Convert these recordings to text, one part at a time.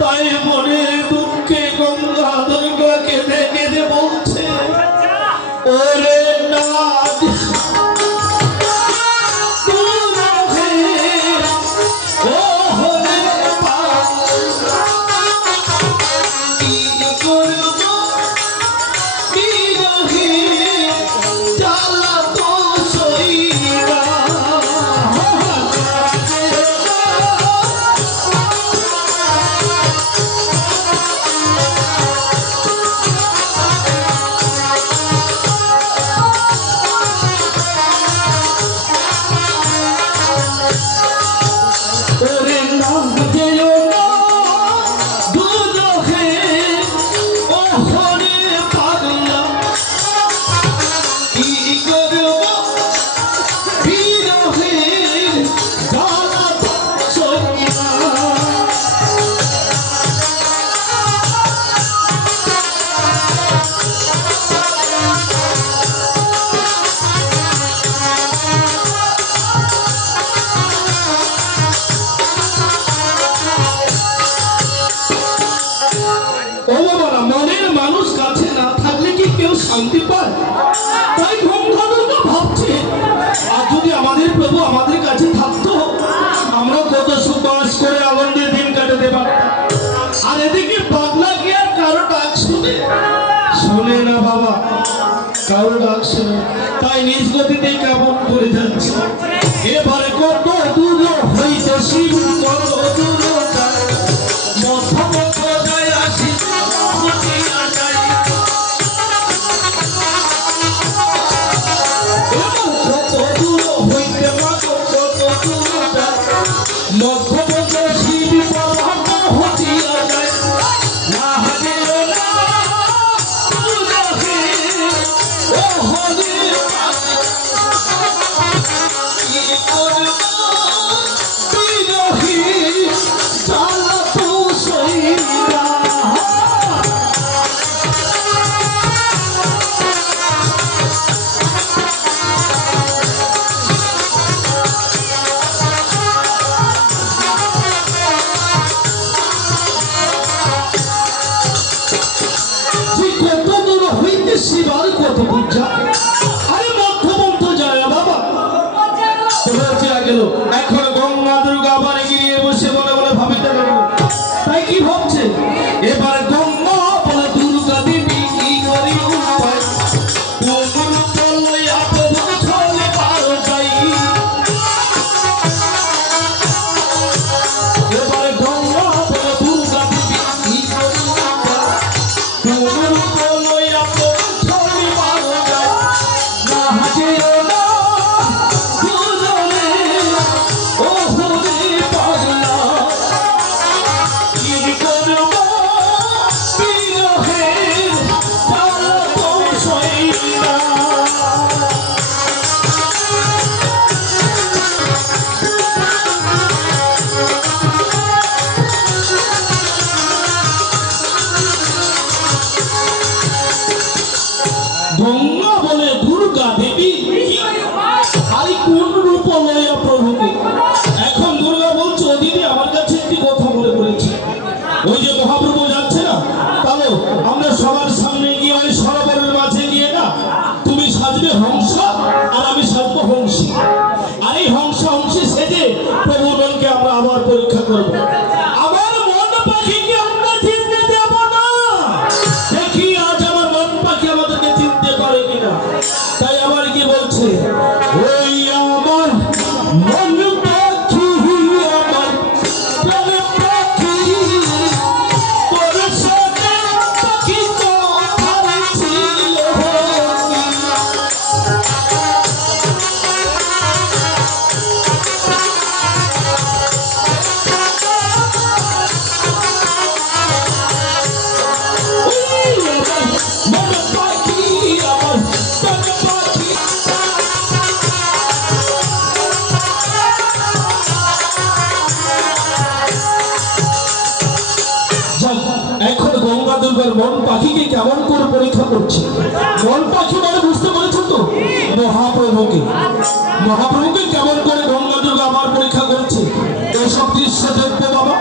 তাই মনের দুঃখে গঙ্গা দুর্গা কেঁদে কেঁদে বলছে, ওরে না শান্তি পায়। তাই গঙ্গা দুর্গা ভাবছে, আর যদি আমাদের প্রভু আমাদের কাছে থাকতো, আমরা কত সুবাস করে আনন্দে দিন কাটাতে পারতাম। আর এদিকে পাগলা কি আর কারো ডাক শুনে না বাবা, কারো ডাক শুনে, তাই নিজ গতিতেই কেমন করে যাচ্ছে। এবারে কত দূর হইতে শিব, কত দূর এখন গঙ্গা দুর্গা বাড়ি গিয়ে বসে বলে বলে ভাবিতে লাগলো। তাই কি ভাবছে, এবার গঙ্গা বলে দুর্গা দেবী কি করি উপায়, এবার গঙ্গা বলে দুর্গা দেবী কি করি গঙ্গা বলে দুর্গা দেবী আরে কোন রূপ লয়া প্রভুকে। এখন দুর্গা বলছে, ও দিদি আমার কাছে একটি কথা বলে বলেছে, ওই যে মহাপ্রভু যাচ্ছে না, তাহলে আমরা সবার সামনে গিয়ে ওই সরোবরের মাঝে গিয়ে না, তুমি সাজবে হংস আর আমি সাজবো হংসী, আর এই হংস হংসী সেজে প্রভুকে আমরা আবার পরীক্ষা করবো। আমার মন পাখিকে আমরা চিনতে দেব না, দেখি আজ আমার মন পাখি আমাদেরকে চিনতে পারে কিনা। তাই আবার কি বলছে, ওই আমার মন পাখি, আমার প্রাণ পাখি, তোর সাথে পাখি কথা ছিল। এখন গঙ্গা দুর্গার মন পাখিকে কেমন করে পরীক্ষা করছে। মন পাখি মানে বুঝতে পেরেছো তো, মহাপ্রভুকে কেমন করে গঙ্গা দুর্গা আবার পরীক্ষা করছে। এসব দৃশ্য দেখবো বাবা,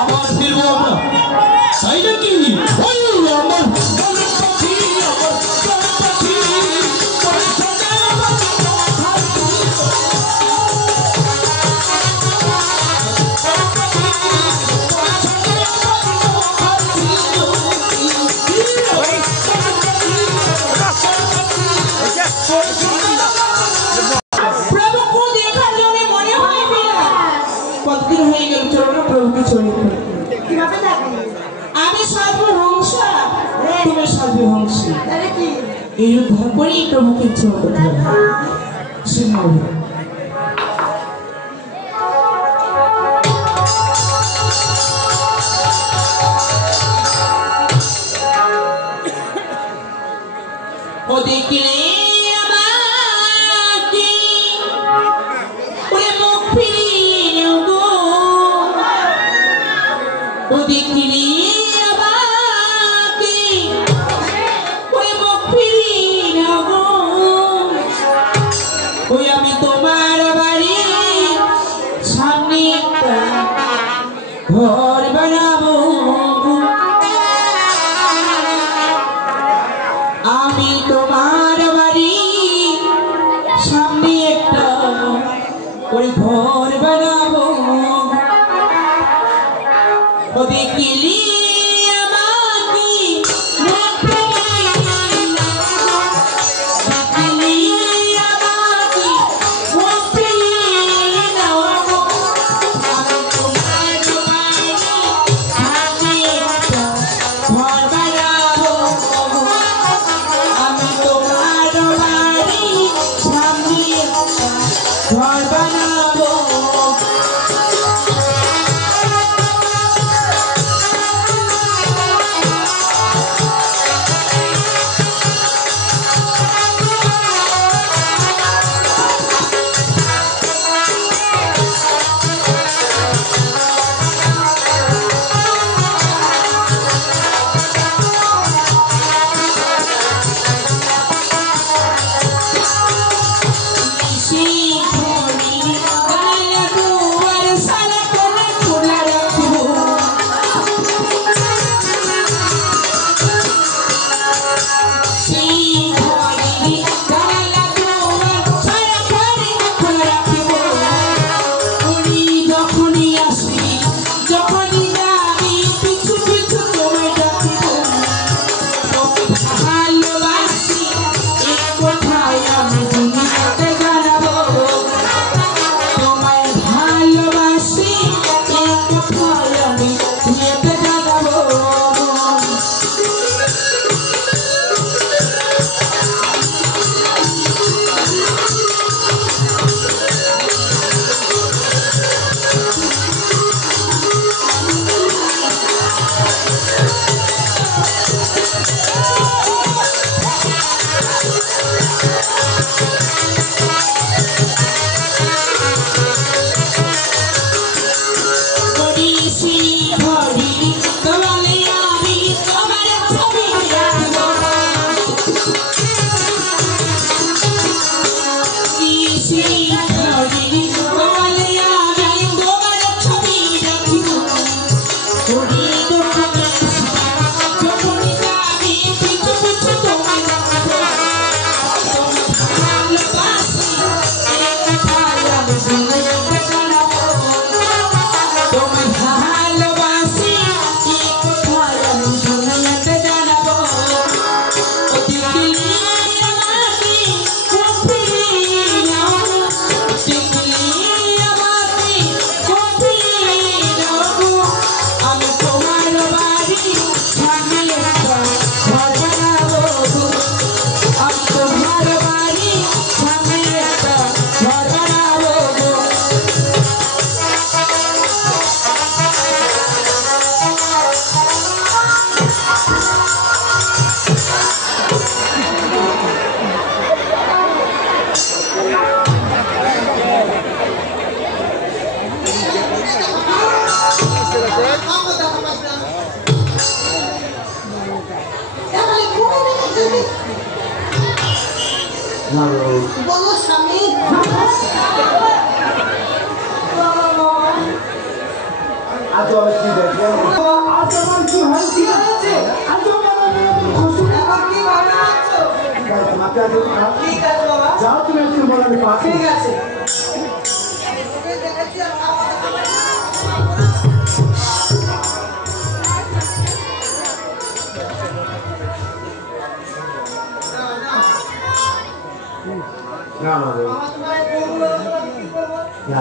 আবার ফিরবো আমরা। আমি সর্বহংসা, তুমি সর্বহংসী। এই উদ্ধার করি প্রভুকে চল সিংহ। ওদিকে আমাকে ওরে মুখ ফিরিয়ে গো, ওদিকে আমাকে ওরে মুখ ফিরিয়ে গো, ওই আমি তোমার বাড়ির সামনে একটা ঘর বানাবো, আমি তোমার বাড়ির সামনে একটা ওই ঘর বানাবো, ওদিকে বলো স্বামী আজ আমি কি দেখবো আজ আমার কি হয়েছে আজ আমার খুশি এখন কি ভালো আছো তোমাকে আজ ঠিক আছে বাবা যাও তুমি একটু বলো আমি পাচ্ছি ঠিক আছে না না না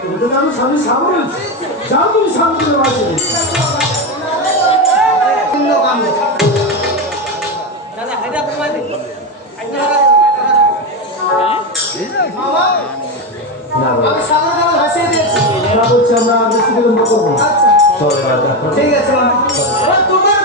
তুমি তো জানো স্বামী সামনে যাও তুমি সামনে ঠিক আছে বাবা। তোমার